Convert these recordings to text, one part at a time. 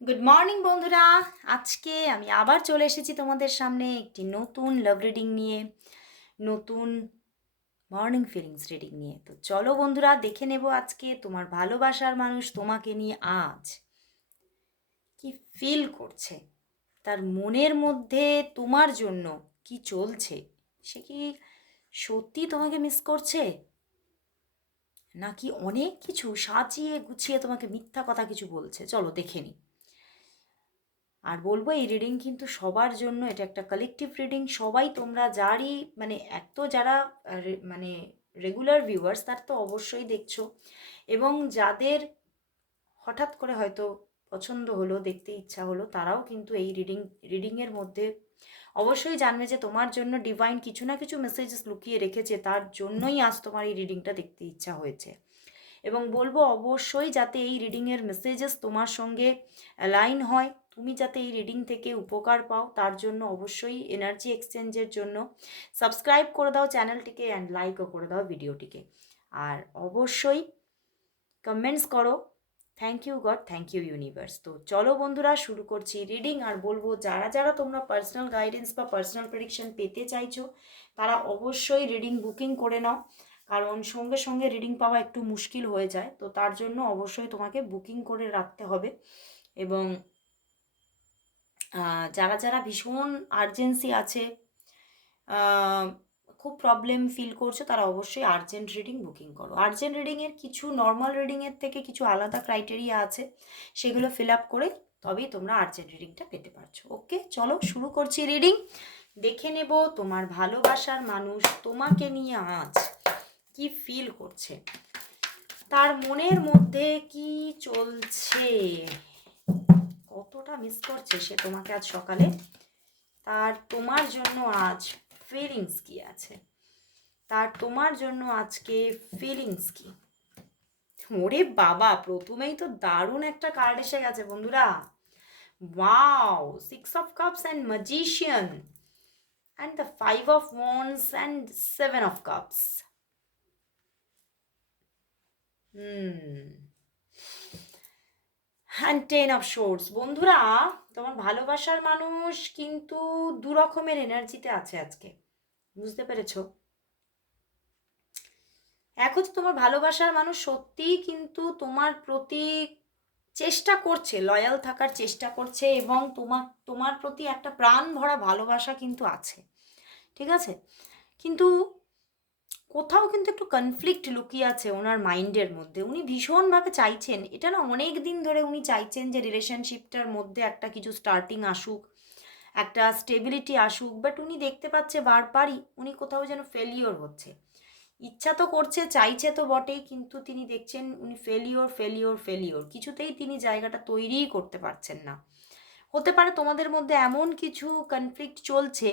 Good morning বন্ধুরা। আজকে আমি আবার চলে এসেছি তোমাদের সামনে একটি নতুন লাভ রিডিং নিয়ে, নতুন মর্নিং ফিলিংস রিডিং নিয়ে। তো চলো বন্ধুরা, দেখে নেব আজকে তোমার ভালোবাসার মানুষ তোমাকে নিয়ে আজ কি ফিল করছে, তার মনের মধ্যে তোমার জন্য কি চলছে, সে কি সত্যি তোমাকে মিস করছে, নাকি অনেক কিছু সাজিয়ে গুছিয়ে তোমাকে মিথ্যা কথা কিছু বলছে? চলো দেখে নিই। আর বলব এই রিডিং কিন্তু সবার জন্য, এটা একটা কালেকটিভ রিডিং সবাই তোমরা যারই মানে এত যারা মানে রেগুলার ভিউয়ার্স তার তো অবশ্যই দেখছ। এবং যাদের হঠাৎ করে হয়তো পছন্দ হলো, দেখতে ইচ্ছা হলো, তারাও কিন্তু এই রিডিং রিডিংয়ের মধ্যে অবশ্যই জানবে যে তোমার জন্য ডিভাইন কিছু না কিছু মেসেজেস লুকিয়ে রেখেছে, তার জন্যই আজ তোমার এই রিডিংটা দেখতে ইচ্ছা হয়েছে। এবং বলব অবশ্যই যাতে এই রিডিংয়ের মেসেজেস তোমার সঙ্গে অ্যালাইন হয় তুমি যাতে এই রিডিং থেকে উপকার পাও, তার জন্য অবশ্যই এনার্জি এক্সচেঞ্জের জন্য সাবস্ক্রাইব করে দাও চ্যানেলটিকে অ্যান্ড লাইকও করে দাও ভিডিওটিকে আর অবশ্যই কমেন্টস করো। Thank you God thank you universe তো চলো বন্ধুরা, শুরু করছি রিডিং আর বলব, যারা যারা তোমরা পার্সোনাল গাইডেন্স বা পার্সোনাল প্রেডিকশন পেতে চাইছো, তারা অবশ্যই রিডিং বুকিং করে নাও। কারণ সঙ্গে সঙ্গে রিডিং পাওয়া একটু মুশকিল হয়ে যায়। তো তার জন্য অবশ্যই তোমাকে বুকিং করে রাখতে হবে। এবং যারা যারা ভীষণ আর্জেন্সি আছে খুব প্রবলেম ফিল করছ, তারা অবশ্যই আর্জেন্ট রিডিং বুকিং করো। আর্জেন্ট রিডিংয়ের কিছু নর্মাল রিডিংয়ের থেকে কিছু আলাদা ক্রাইটেরিয়া আছে, সেগুলো ফিল আপ করে তবেই তোমরা আর্জেন্ট রিডিংটা পেতে পারছ। ওকে চলো শুরু করছি রিডিং দেখে নেব তোমার ভালোবাসার মানুষ তোমাকে নিয়ে আজ কি ফিল করছে। তার মনের মধ্যে কি চলছে? কতটা মিস করছে সে তোমাকে আজ সকালে? তার তোমার জন্য আজ ফিলিংস কি আছে? তার তোমার জন্য আজকে ফিলিংস কি? ওরে বাবা, প্রথমেই তো দারুণ একটা কার্ড এসে গেছে বন্ধুরা। Wow six of cups and magician and the five of wands and seven of cups hmm and ten of swords বন্ধুরা, তোমার ভালোবাসার মানুষ কিন্তু দু রকমের এনার্জিতে আছে আজকে। বুঝতে পেরেছ? এক হচ্ছে তোমার ভালোবাসার মানুষ সত্যিই কিন্তু তোমার প্রতি চেষ্টা করছে লয়াল থাকার চেষ্টা করছে এবং তোমার তোমার প্রতি একটা প্রাণ ভরা ভালোবাসা কিন্তু আছে। ঠিক আছে? কিন্তু কোথাও কিন্তু একটু কনফ্লিক্ট লুকিয়ে আছে ওনার মাইন্ডের মধ্যে। উনি ভীষণভাবে চাইছেন, এটা না অনেক দিন ধরে উনি চাইছেন যে রিলেশনশিপটার মধ্যে একটা কিছু স্টার্টিং আসুক, একটা স্টেবিলিটি আসুক বাট উনি দেখতে পাচ্ছে বারবারই উনি কোথাও যেন ফেলিওর হচ্ছে। ইচ্ছা তো করছে, চাইছে তো বটেই, কিন্তু তিনি দেখছেন উনি ফেলিওর ফেলিওর ফেলিওর কিছুতেই তিনি জায়গাটা তৈরিই করতে পারছেন না। হতে পারে তোমাদের মধ্যে এমন কিছু কনফ্লিক্ট চলছে,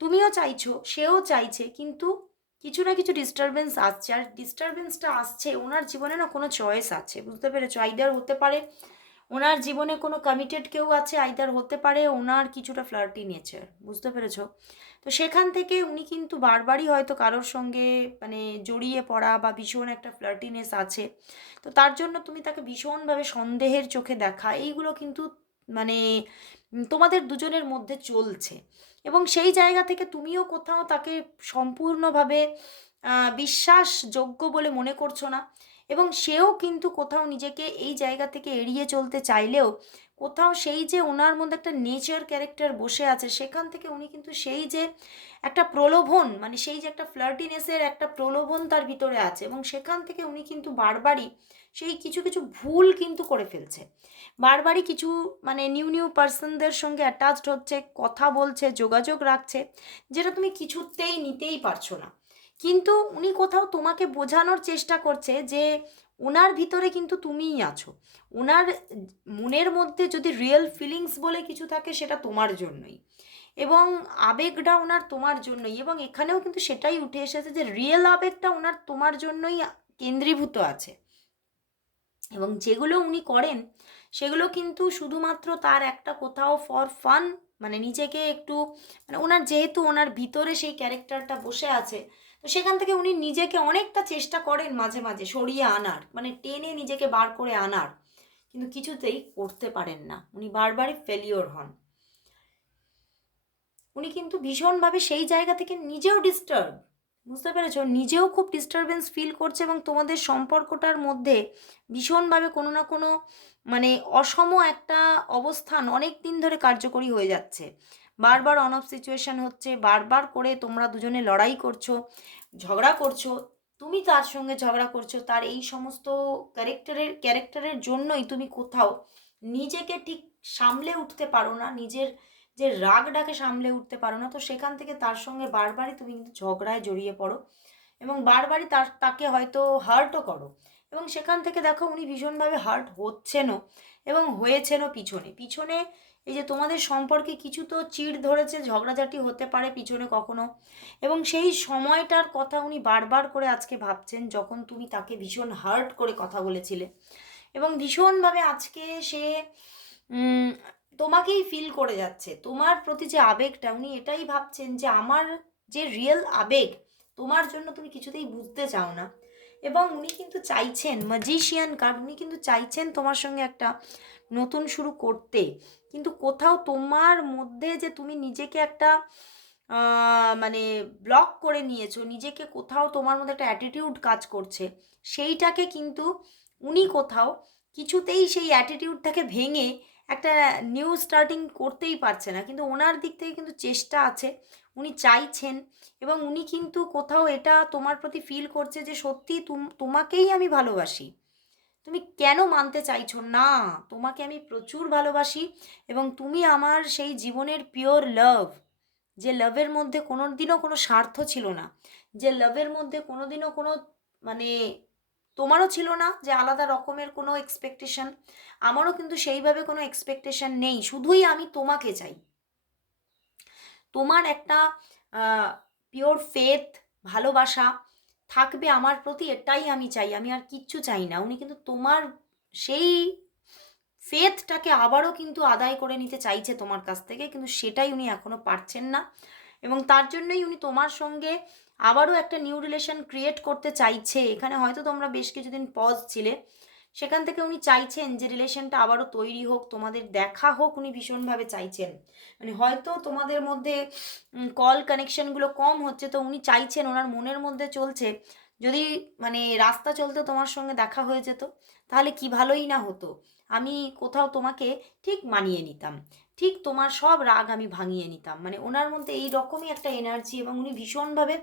তুমিও চাইছো, সেও চাইছে, কিন্তু কিছু না কিছু ডিস্টারবেন্স আসছে। আর ডিস্টারবেন্সটা আসছে, ওনার জীবনে না কোনো চয়েস আছে, বুঝতে পেরেছ? আইদার হতে পারে ওনার জীবনে কোনো কমিটেড কেউ আছে আইদার হতে পারে ওনার কিছুটা ফ্লার্টি নেচার বুঝতে পেরেছ? তো সেখান থেকে উনি কিন্তু বারবারই হয়তো কারোর সঙ্গে মানে জড়িয়ে পড়া বা ভীষণ একটা ফ্লার্টিনেস আছে। তো তার জন্য তুমি তাকে ভীষণভাবে সন্দেহের চোখে দেখা, এইগুলো কিন্তু মানে তোমাদের দুজনের মধ্যে চলছে। এবং সেই জায়গা থেকে তুমিও কোথাও তাকে সম্পূর্ণভাবে বিশ্বাসযোগ্য বলে মনে করছ না। এবং সেও কিন্তু কোথাও নিজেকে এই জায়গা থেকে এড়িয়ে চলতে চাইলেও কোথাও সেই যে ওনার মধ্যে একটা নেচার ক্যারেক্টার বসে আছে, সেখান থেকে উনি কিন্তু সেই যে একটা প্রলোভন মানে সেই যে একটা ফ্লার্টিনেসের একটা প্রলোভন তার ভিতরে আছে এবং সেখান থেকে উনি কিন্তু বারবারই সেই কিছু কিছু ভুল কিন্তু করে ফেলছে। বারবারই কিছু মানে নিউ নিউ পার্সনদের সঙ্গে অ্যাটাচড হচ্ছে, কথা বলছে, যোগাযোগ রাখছে, যেটা তুমি কিছুতেই নিতেই পারছ না। কিন্তু উনি কোথাও তোমাকে বোঝানোর চেষ্টা করছে যে ওনার ভিতরে কিন্তু তুমিই আছো। ওনার মনের মধ্যে যদি রিয়েল ফিলিংস বলে কিছু থাকে, সেটা তোমার জন্যই। এবং আবেগটা ওনার তোমার জন্যই, এবং এখানেও কিন্তু সেটাই উঠে এসেছে যে রিয়েল আবেগটা ওনার তোমার জন্যই কেন্দ্রীভূত আছে। এবং যেগুলো উনি করেন সেগুলো কিন্তু শুধুমাত্র তার একটা কোথাও ফর ফান মানে নিজেকে একটু মানে ওনার যেহেতু ওনার ভিতরে সেই ক্যারেক্টারটা বসে আছে, তো সেখান থেকে উনি নিজেকে অনেকটা চেষ্টা করেন মাঝে মাঝে সরিয়ে আনার মানে টেনে নিজেকে বার করে আনার, কিন্তু কিছুতেই করতে পারেন না। উনি বারবারই ফেলিওর হন। উনি কিন্তু ভীষণভাবে সেই জায়গা থেকে নিজেও ডিস্টার্ব বুঝতে পেরেছ? নিজেও খুব ডিস্টারবেন্স ফিল করছে এবং তোমাদের সম্পর্কটার মধ্যে ভীষণভাবে কোনো না কোনো মানে অসম একটা অবস্থান অনেক দিন ধরে কার্যকরী হয়ে যাচ্ছে। বারবার অন অফ সিচুয়েশান হচ্ছে, বারবার করে তোমরা দুজনে লড়াই করছ, ঝগড়া করছ, তুমি তার সঙ্গে ঝগড়া করছ, তার এই সমস্ত ক্যারেক্টারের ক্যারেক্টারের জন্যই তুমি কোথাও নিজেকে ঠিক সামলে উঠতে পারো না, নিজের যে রাগটাকে সামলে উঠতে পারো না, তো সেখান থেকে তার সঙ্গে বারবারই তুমি কিন্তু ঝগড়ায় জড়িয়ে পড়ো এবং বারবারই তার, তাকে হয়তো হার্টও করো এবং সেখান থেকে দেখো উনি ভীষণভাবে হার্ট হচ্ছেনও এবং হয়েছেনও পিছনে। পিছনে এই যে তোমাদের সম্পর্কে কিছু তো চিড় ধরেছে, ঝগড়াঝাটি হতে পারে পিছনে কখনো এবং সেই সময়টার কথা উনি বারবার করে আজকে ভাবছেন যখন তুমি তাকে ভীষণ হার্ট করে কথা বলেছিলে এবং ভীষণভাবে আজকে সে তোমাকেই ফিল করে যাচ্ছে। তোমার প্রতি যে আবেগটা, উনি এটাই ভাবছেন যে আমার যে রিয়েল আবেগ, তোমার জন্য তুমি কিছুতেই বুঝতে চাও না। এবং উনি কিন্তু চাইছেন ম্যাজিশিয়ান কার্ড উনি কিন্তু চাইছেন তোমার সঙ্গে একটা নতুন শুরু করতে। কিন্তু কোথাও তোমার মধ্যে যে তুমি নিজেকে একটা মানে ব্লক করে নিয়েছো, নিজেকে কোথাও তোমার মধ্যে একটা অ্যাটিটিউড কাজ করছে, সেইটাকে কিন্তু উনি কোথাও কিছুতেই সেই অ্যাটিটিউডটাকে ভেঙে একটা নিউ স্টার্টিং করতেই পারছে না। কিন্তু ওনার দিক থেকে কিন্তু চেষ্টা আছে। উনি চাইছেন এবং উনি কিন্তু কোথাও এটা তোমার প্রতি ফিল করছে যে সত্যি তোমাকেই আমি ভালোবাসি। তুমি কেন মানতে চাইছো? না, তোমাকে আমি প্রচুর ভালোবাসি এবং তুমি আমার সেই জীবনের পিওর লাভ যে লাভের মধ্যে কোনো দিনও কোনো স্বার্থ ছিল না, যে লাভের মধ্যে কোনো দিনও কোনো মানে তোমারও ছিল না যে আলাদা রকমের কোনো এক্সপেকটেশন আমারও কিন্তু সেইভাবে কোনো এক্সপেকটেশন নেই, শুধুই আমি তোমাকে চাই। তোমার একটা পিওর ফেথ ভালোবাসা থাকবে আমার প্রতি, এটাই আমি চাই। আমি আর কিচ্ছু চাই না। উনি কিন্তু তোমার সেই ফেথটাকে আবারও কিন্তু আদায় করে নিতে চাইছে তোমার কাছ থেকে, কিন্তু সেটাই উনি এখনও পারছেন না। এবং তার জন্যই উনি তোমার সঙ্গে আবারও একটা নিউ রিলেশন ক্রিয়েট করতে চাইছে। এখানে হয়তো তোমরা বেশ কিছুদিন পজ ছিলে। সেখান থেকে উনি চাইছেন যে রিলেশনটা আবারও তৈরি হোক, তোমাদের দেখা হোক উনি ভীষণভাবে চাইছেন। মানে হয়তো তোমাদের মধ্যে কল কানেকশনগুলো কম হচ্ছে, তো উনি চাইছেন, ওনার মনের মধ্যে চলছে। যদি মানে রাস্তা চলতে, তোমার সঙ্গে দেখা হয়ে যেত, তাহলে কি ভালোই না হতো। আমি কোথাও তোমাকে ঠিক মানিয়ে নিতাম। ঠিক তোমার সব রাগ আমি ভাঙিয়ে নিতাম। মানে ওনার মধ্যে এই রকমই একটা এনার্জি এবং উনি ভীষণভাবে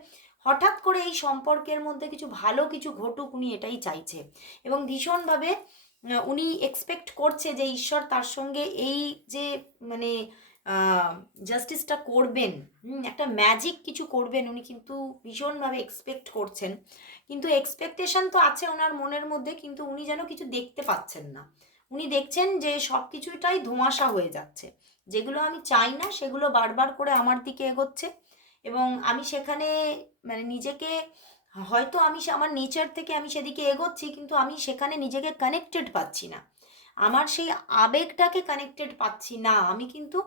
হঠাৎ করে এই সম্পর্কের মধ্যে কিছু ভালো কিছু ঘটুক উনি এটাই চাইছে। এবং ভীষণভাবে উনি এক্সপেক্ট করছে যে ঈশ্বর তার সঙ্গে এই যে মানে জাস্টিসটা করবেন একটা ম্যাজিক কিছু করবেন উনি কিন্তু ভীষণভাবে এক্সপেক্ট করছেন। কিন্তু এক্সপেকটেশন তো আছে ওনার মনের মধ্যে, কিন্তু উনি যেন কিছু দেখতে পাচ্ছেন না। উনি দেখছেন যে সব কিছুটাই ধোঁয়াশা হয়ে যাচ্ছে। যেগুলো আমি চাই না, সেগুলো বারবার করে আমার দিকে এগোচ্ছে এবং আমি সেখানে মানে নিজেকে, হয়তো আমি আমার নেচার থেকে আমি সেদিকে এগোচ্ছি, কিন্তু আমি সেখানে নিজেকে কানেক্টেড পাচ্ছি না। আমার সেই আবেগটাকে কানেক্টেড পাচ্ছি না। আমি কিন্তু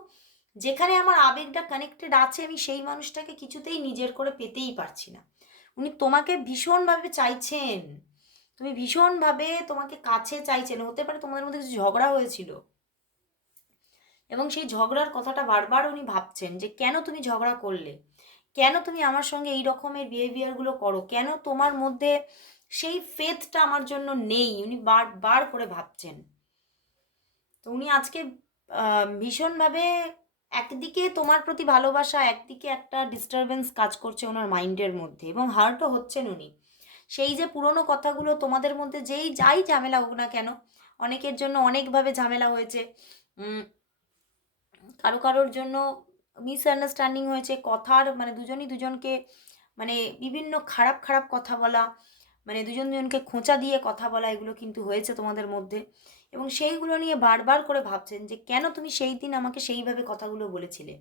যেখানে আমার আবেগটা কানেক্টেড আছে, আমি সেই মানুষটাকে কিছুতেই নিজের করে পেতেই পারছি না। উনি তোমাকে ভীষণভাবে চাইছেন। তুমি ভীষণভাবে তোমাকে কাছে চাইছেন হতে পারে তোমাদের মধ্যে কিছু ঝগড়া হয়েছিল। এবং সেই ঝগড়ার কথাটা বারবার উনি ভাবছেন যে, কেন তুমি ঝগড়া করলে? কেন তুমি আমার সঙ্গে এই রকমের বিহেভিয়ারগুলো করো? কেন তোমার মধ্যে সেই ফেথটা আমার জন্য নেই? উনি বার বার করে ভাবছেন। তো উনি আজকে ভীষণভাবে একদিকে তোমার প্রতি ভালোবাসা, একদিকে একটা ডিস্টারবেন্স কাজ করছে ওনার মাইন্ডের মধ্যে এবং হার্টও হচ্ছেন উনি। সেই যে পুরনো কথাগুলো তোমাদের মধ্যে যেই, যাই ঝামেলা হোক না কেন, অনেকের জন্য অনেকভাবে ঝামেলা হয়েছে। কারও কারোর জন্য মিসআন্ডারস্ট্যান্ডিং হয়েছে, কথার মানে দুজনই দুজনকে মানে বিভিন্ন খারাপ খারাপ কথা বলা মানে দুজন দুজনকে খোঁচা দিয়ে কথা বলা, এগুলো কিন্তু হয়েছে তোমাদের মধ্যে। এবং সেইগুলো নিয়ে বারবার করে ভাবছেন যে কেন তুমি সেই দিন আমাকে সেইভাবে কথাগুলো বলেছিলে?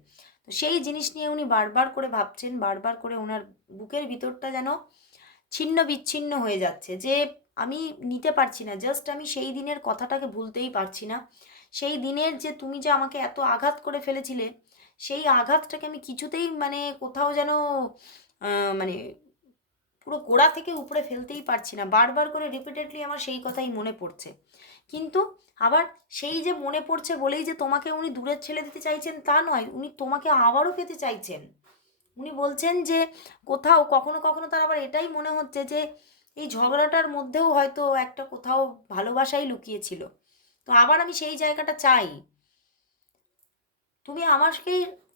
তো সেই জিনিস নিয়ে উনি বারবার করে ভাবছেন, বারবার করে ওনার বুকের ভিতরটা যেন ছিন্ন বিচ্ছিন্ন হয়ে যাচ্ছে যে আমি নিতে পারছি না জাস্ট আমি সেই দিনের কথাটাকে ভুলতেই পারছি না। সেই দিনের যে তুমি যে আমাকে এত আঘাত করে ফেলেছিলে, সেই আঘাতটাকে আমি কিছুতেই মানে কোথাও যেন মানে পুরো গোড়া থেকে উপরে ফেলতেই পারছি না। বারবার করে রিপিটেডলি আমার সেই কথাই মনে পড়ছে। কিন্তু আবার সেই যে মনে পড়ছে বলেই যে তোমাকে উনি দূরের ছেলে দিতে চাইছেন তা নয়, উনি তোমাকে আবারও পেতে চাইছেন। উনি বলছেন যে কোথাও, কখনো কখনো তার আবার এটাই মনে হচ্ছে যে এই ঝগড়াটার মধ্যেও হয়তো একটা কোথাও ভালোবাসাই লুকিয়েছিল। তো আবার আমি সেই জায়গাটা চাই। তুমি আমাকে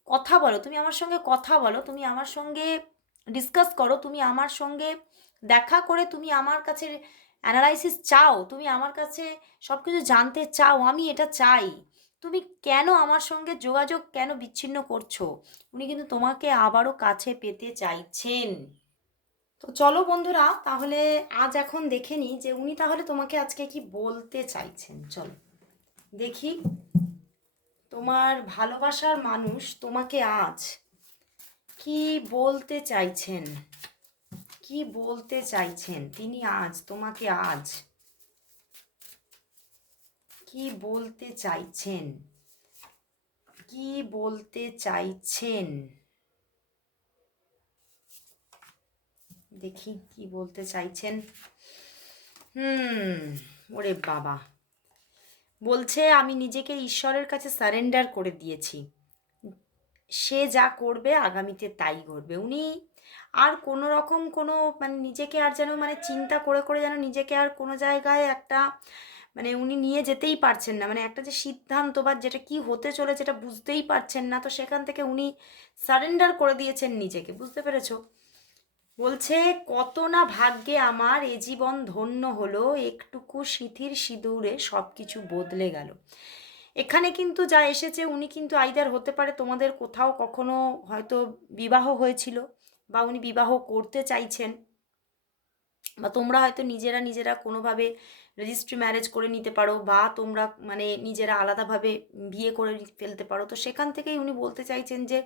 কথা বলো, তুমি আমার সঙ্গে কথা বলো, তুমি আমার সঙ্গে ডিসকাস করো, তুমি আমার সঙ্গে দেখা করে তুমি আমার কাছে অ্যানালাইসিস চাও, তুমি আমার কাছে সব কিছু জানতে চাও, আমি এটা চাই। তুমি কেন আমার সঙ্গে যোগাযোগ কেন বিচ্ছিন্ন করছ? উনি কিন্তু তোমাকে আবারও কাছে পেতে চাইছেন। তো চলো বন্ধুরা, তাহলে আজ এখন দেখে নিই যে উনি তাহলে তোমাকে আজকে কি বলতে চাইছেন। চলো, দেখি। তোমার ভালোবাসার মানুষ তোমাকে আজ কি বলতে চাইছেন? কি বলতে চাইছেন? তিনি আজ, তোমাকে আজ কি বলতে চাইছেন? কি বলতে চাইছেন? দেখি কি বলতে চাইছেন। হুম, ওরে বাবা। বলছে, আমি নিজেকে ঈশ্বরের কাছে সারেন্ডার করে দিয়েছি। সে যা করবে আগামীতে তাই ঘটবে। উনি আর কোনো রকম কোনো মানে নিজেকে আর যেন মানে চিন্তা করে করে যেন নিজেকে আর কোনো জায়গায় একটা মানে উনি নিয়ে যেতেই পারছেন না। মানে একটা যে সিদ্ধান্ত বা যেটা কি হতে চলে যেটা বুঝতেই পারছেন না। তো সেখান থেকে উনি সারেন্ডার করে দিয়েছেন নিজেকে, বুঝতে পেরেছ? বলছে, কত না ভাগ্যে আমার এ জীবন ধন্য হলো, একটুকু সিথির সিঁদুরে সব কিছু বদলে গেল। এখানে কিন্তু যা এসেছে, উনি কিন্তু আইদার হতে পারে তোমাদের কোথাও কখনো হয়তো বিবাহ হয়েছিল বা উনি বিবাহ করতে চাইছেন বা তোমরা হয়তো নিজেরা নিজেরা কোনোভাবে রেজিস্ট্রি ম্যারেজ করে নিতে পারো বা তোমরা মানে নিজেরা আলাদাভাবে বিয়ে করে ফেলতে পারো। তো সেখান থেকেই উনি বলতে চাইছেন যে,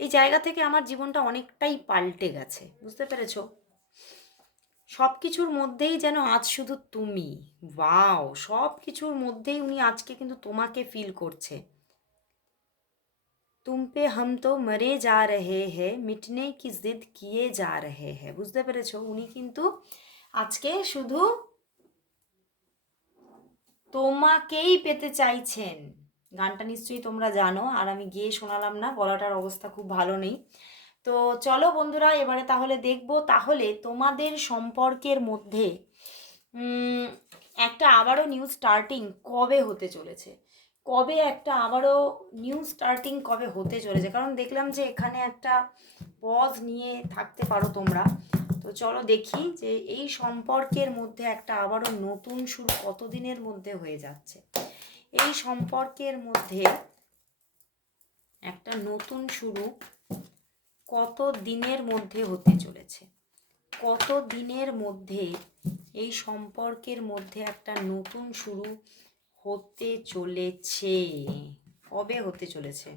এই জায়গা থেকে আমার জীবনটা অনেকটাই পাল্টে গেছে, বুঝতে পেরেছ? সব কিছুর মধ্যেই যেন আজ শুধু তুমি, ওয়াও সব কিছুর মধ্যেই উনি আজকে কিন্তু তোমাকে ফিল করছে। তুম পে হাম তো মরে যা রহে হে মিটনে কি জিদ কিয়ে যা রহে হে বুঝতে পেরেছ? উনি কিন্তু আজকে শুধু তোমাকেই পেতে চাইছেন। গানটা নিশ্চয়ই তোমরা জানো, আর আমি গিয়ে শোনালাম না, গলাটার অবস্থা খুব ভালো নেই। তো চলো বন্ধুরা, এবারে তাহলে দেখব, তাহলে তোমাদের সম্পর্কের মধ্যে একটা আবারও নিউ স্টার্টিং কবে হতে চলেছে? কবে একটা আবারও নিউ স্টার্টিং কবে হতে চলেছে? কারণ দেখলাম যে এখানে একটা পজ নিয়ে থাকতে পারো তোমরা। তো চলো দেখি যে এই সম্পর্কের মধ্যে একটা আবারও নতুন শুরু কতদিনের মধ্যে হয়ে যাচ্ছে। এই সম্পর্কের মধ্যে একটা নতুন শুরু কত দিনের মধ্যে হতে চলেছে? কত দিনের মধ্যে এই সম্পর্কের মধ্যে একটা নতুন শুরু হতে চলেছে? কবে হতে চলেছে?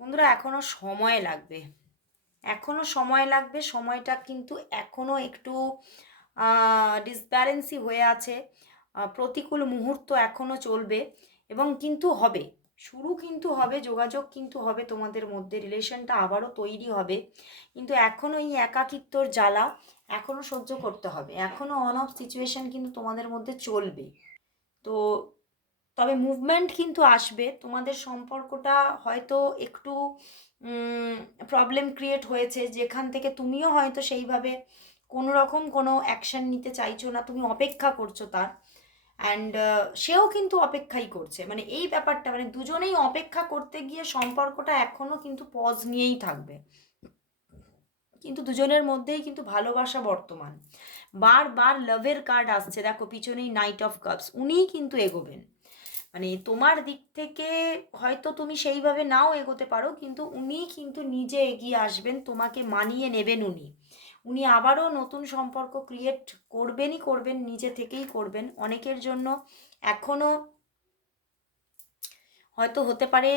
বন্ধুরা, এখনও সময় লাগবে। এখনও সময় লাগবে, সময়টা কিন্তু এখনও একটু ডিসব্যালেন্সি হয়ে আছে। প্রতিকূল মুহূর্ত এখনও চলবে এবং কিন্তু হবে। শুরু কিন্তু হবে, যোগাযোগ কিন্তু হবে তোমাদের মধ্যে, রিলেশনটা আবারও তৈরি হবে। কিন্তু এখনও এই একাকিত্বর জ্বালা এখনও সহ্য করতে হবে। এখনও অন অফ সিচুয়েশান কিন্তু তোমাদের মধ্যে চলবে। তো তবে মুভমেন্ট কিন্তু আসবে। তোমাদের সম্পর্কটা হয়তো একটু প্রবলেম ক্রিয়েট হয়েছে, যেখান থেকে তুমিও হয়তো সেইভাবে কোনো রকম কোনো অ্যাকশান নিতে চাইছো না, তুমি অপেক্ষা করছ তার। অ্যান্ড সেও কিন্তু অপেক্ষাই করছে। মানে এই ব্যাপারটা মানে দুজনেই অপেক্ষা করতে গিয়ে সম্পর্কটা এখনও কিন্তু পজ নিয়েই থাকবে। কিন্তু দুজনের মধ্যেই কিন্তু ভালোবাসা বর্তমান। বারবার লাভের কার্ড আসছে। দেখো, পিছনেই নাইট অফ কাপস উনিই কিন্তু এগোবেন। মানে তোমার দিক থেকে হয়তো তুমি সেইভাবে নাও এগোতে পারো, কিন্তু উনি কিন্তু নিজে এগিয়ে আসবেন, তোমাকে মানিয়ে নেবেন উনি। উনি আবারও নতুন সম্পর্ক ক্রিয়েট করবেনই করবেন, নিজে থেকেই করবেন। অনেকের জন্য এখনও হয়তো হতে পারে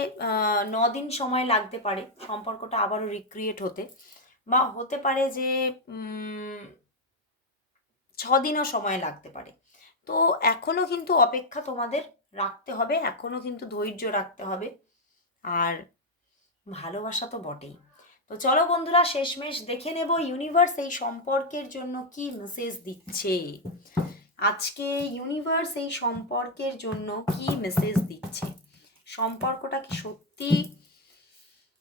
ন দিন সময় লাগতে পারে সম্পর্কটা আবারও রিক্রিয়েট হতে। বা হতে পারে যে ছদিনও সময় লাগতে পারে। তো এখনও কিন্তু অপেক্ষা তোমাদের রাখতে হবে এখনও কিন্তু ধৈর্য রাখতে হবে। আর ভালোবাসা তো বটেই। তো চলো বন্ধুরা, শেষমেশ দেখে নেব ইউনিভার্স এই সম্পর্কের জন্য কি মেসেজ দিচ্ছে। আজকে ইউনিভার্স এই সম্পর্কের জন্য কি মেসেজ দিচ্ছে। সম্পর্কটা কি সত্যি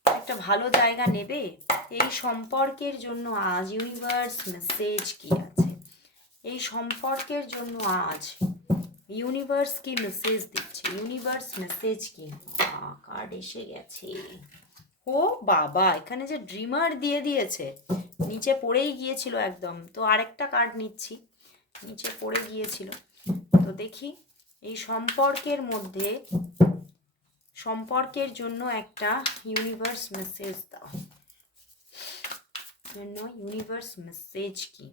একটা ভালো জায়গা নেবে? এই সম্পর্কের জন্য আজ ইউনিভার্স মেসেজ কি আছে? এই সম্পর্কের জন্য আজ ইউনিভার্স কি মেসেজ দিচ্ছে। ইউনিভার্স মেসেজ কি? কার্ড এসে গেছে। ও বাবা, এখানে যে ড্রিমার দিয়ে দিয়েছে। নিচে পড়েই গিয়েছিল একদম। তো আরেকটা কার্ড নিচ্ছি। নিচে পড়ে গিয়েছিল। তো দেখি, এই সম্পর্কের মধ্যে, সম্পর্কের জন্য একটা ইউনিভার্স মেসেজ দাও। জন্য ইউনিভার্স মেসেজ কি?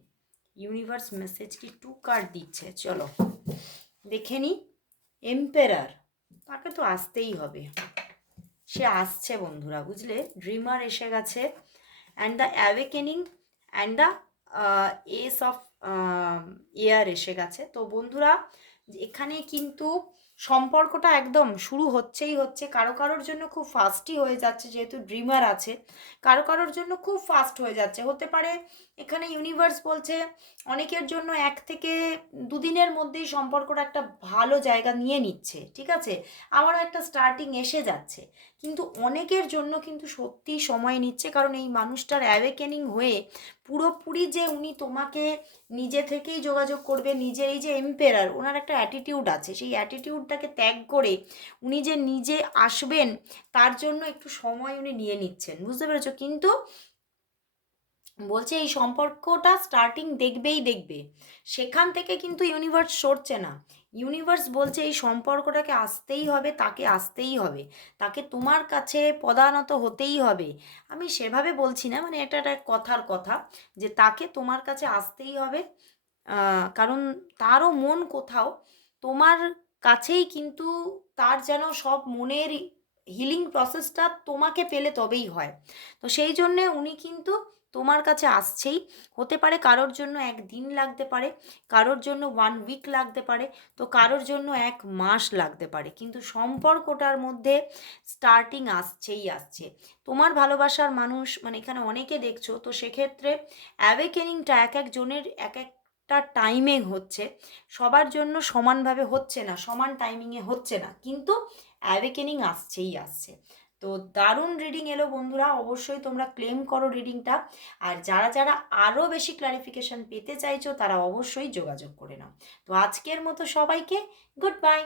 ইউনিভার্স মেসেজ কি? টু কার্ড দিচ্ছে। চলো। দেখে নি? এম্পেরার তাকে তো আসতেই হবে। সে আসছে বন্ধুরা, বুঝলে? ড্রিমার এসে গেছে। And the awakening and the ace of air এসে গেছে। তো বন্ধুরা, এখানে কিন্তু সম্পর্কটা একদম শুরু হচ্ছেই হচ্ছে। কারও কারোর জন্য খুব ফাস্টই হয়ে যাচ্ছে যেহেতু ড্রিমার আছে। কারও কারোর জন্য খুব ফাস্ট হয়ে যাচ্ছে। হতে পারে এখানে ইউনিভার্স বলছে অনেকের জন্য এক থেকে দুদিনের মধ্যেই সম্পর্কটা একটা ভালো জায়গা নিয়ে নিচ্ছে, ঠিক আছে? আমারও একটা স্টার্টিং এসে যাচ্ছে। কিন্তু অনেকের জন্য কিন্তু সত্যি সময় নিচ্ছে। কারণ এই মানুষটার অ্যাওয়েকেনিং হয়ে পুরোপুরি যে উনি তোমাকে নিজে থেকেই যোগাযোগ করবে নিজের এই যে এম্পেরার ওনার একটা অ্যাটিটিউড আছে। সেই অ্যাটিটিউডটাকে ত্যাগ করে উনি যে নিজে আসবেন, তার জন্য একটু সময় উনি নিয়ে নিচ্ছেন। বুঝতে পেরেছ? কিন্তু বলছে, এই সম্পর্কটা স্টার্টিং দেখবেই দেখবে। সেখান থেকে কিন্তু ইউনিভার্স সরছে না। ইউনিভার্স বলছে, এই সম্পর্কটাকে আসতেই হবে, তাকে আসতেই হবে। তাকে তোমার কাছে পদানত হতেই হবে। আমি সেভাবে বলছি না মানে এটা একটা কথার কথা যে তাকে তোমার কাছে আসতেই হবে। কারণ তারও মন কোথাও, তোমার কাছেই কিন্তু তার যেন সব মনের হিলিং প্রসেসটা তোমাকে পেলে তবেই হয়। তো সেই জন্যে উনি কিন্তু তোমার কাছে আসছেই। হতে পারে কারোর জন্য এক দিন লাগতে পারে, কারোর জন্য ওয়ান উইক লাগতে পারে, তো কারোর জন্য এক মাস লাগতে পারে। কিন্তু সম্পর্কটার মধ্যে স্টার্টিং আসছেই আসছে। তোমার ভালোবাসার মানুষ মানে এখানে অনেকে দেখছ, তো সেক্ষেত্রে অ্যাওয়েকেনিংটা এক একজনের এক এক একটা টাইমে হচ্ছে। সবার জন্য সমানভাবে হচ্ছে না, সমান টাইমিংয়ে হচ্ছে না, কিন্তু অ্যাওয়েকেনিং আসছেই আসছে। তো দারুণ রিডিং এলো বন্ধুরা, অবশ্যই তোমরা ক্লেম করো রিডিংটা আর যারা যারা আরও বেশি ক্লারিফিকেশান পেতে চাইছো, তারা অবশ্যই যোগাযোগ করে নাও। তো আজকের মতো সবাইকে গুড বাই